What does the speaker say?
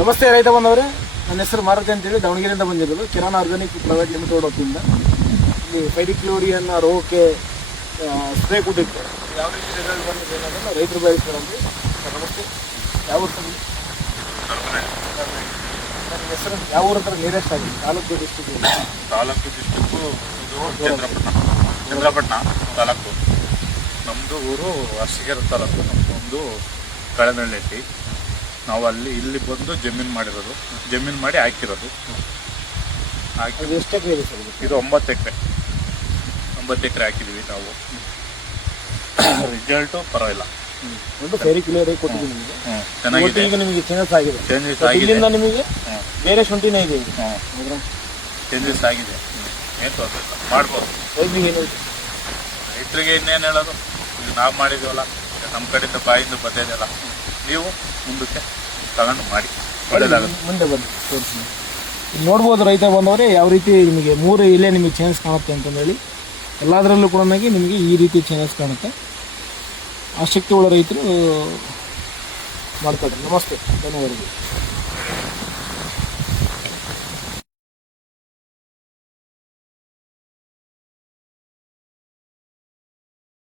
ನಮಸ್ತೆ ರೈತ ಬಂದವರೇ, ನನ್ನ ಹೆಸರು ಮಾರುತಿ ಅಂತೇಳಿ ದಾವಣಗೆರೆಯಿಂದ ಬಂದಿರೋದು. ಕಿರಾನ ಆರ್ಗಾನಿಕ್ ಪ್ರೈವೇಟ್ ಲಿಮಿಟೆಡ್ ವತಿಯಿಂದ ಇಲ್ಲಿ ಫೈಡಿಕ್ಲೋರಿಯನ್ ರೋಗಕ್ಕೆ ಸ್ಪ್ರೇ ಕೊಟ್ಟಿತ್ತು. ಯಾವ ರೀತಿ ರಿಸಲ್ಟ್ ಬಂದಿದೆ ಅನ್ನೋದನ್ನು ರೈತರು ಬಯಸ್ತಾರಂತೆ. ನಮಸ್ತೆ, ಯಾವ ಊರು ಸರ್? ನನ್ನ ಹೆಸರು ಯಾವ ಊರ ಹತ್ರ ನಿಯರೆಸ್ಟ್ ಆಗಿದೆ? ತಾಲೂಕು ಡಿಸ್ಟಿಕ್ ಚಂದ್ರಪಟ್ಟಣ ತಾಲೂಕು. ನಮ್ಮದು ಊರು ಅರಸೀಕೆರೆ ತಾಲೂಕು. ನಮ್ಮದೊಂದು ಕಳೆನಳ್ಳಿ. ನಾವು ಇಲ್ಲಿ ಬಂದು ಜಮೀನು ಮಾಡಿರೋದು, ಜಮೀನು ಮಾಡಿ ಹಾಕಿರೋದು. ಎಷ್ಟು ಎಕರೆ ಇದೆ ಸರ್? ಇದು 9 ಎಕರೆ ಹಾಕಿದ್ದೀವಿ ನಾವು. ರಿಸಲ್ಟು ಪರವಾಗಿಲ್ಲ, ಒಂದು ಫೈಡಿಕ್ಲೋರಿ ಕೊಟ್ಟಿದ್ದೀನಿ ನಿಮಗೆ. ಚೆನ್ನಾಗಿದೆ. ಈಗ ನಿಮಗೆ ಚೇಂಜಸ್ ಆಗಿದೆ. ಇಲ್ಲಿಂದ ನಿಮಗೆ ಬೇರೆ ಶುಂಠಿನೇ ಇದೆ. ಚೇಂಜಸ್ ಆಗಿದೆ. ಏನು ತೊಂದರೆ ಇಲ್ಲ, ಮಾಡ್ಬೋದು. ರೈತರಿಗೆ ಇನ್ನೇನು ಹೇಳೋದು, ಈಗ ನಾವು ಮಾಡಿದ್ದೀವಲ್ಲ, ನಮ್ಮ ಕಡೆಯಿಂದ ಬಾಯಿಂದ ಬರ್ತೈದಲ್ಲ, ನೀವು ಮುಂದಕ್ಕೆ ತಗೊಂಡು ಮಾಡಿ ಒಳ್ಳೆಯದಾಗುತ್ತೆ. ಮುಂದೆ ಬಂದು ತೋರಿಸಿ ನೋಡ್ಬೋದು ರೈತ ಬಂದವರೇ, ಯಾವ ರೀತಿ ನಿಮಗೆ 3 ಇಲ್ಲೇ ನಿಮಗೆ ಚೇಂಜಸ್ ಕಾಣುತ್ತೆ ಅಂತಂದೇಳಿ. ಎಲ್ಲದರಲ್ಲೂ ಕೂಡ ನಿಮಗೆ ಈ ರೀತಿ ಚೇಂಜಸ್ ಕಾಣುತ್ತೆ. ಆಸಕ್ತಿ ಉಳ್ಳ ರೈತರು ಮಾಡ್ತಾರೆ. ನಮಸ್ತೆ, ಧನ್ಯವಾದಗಳು.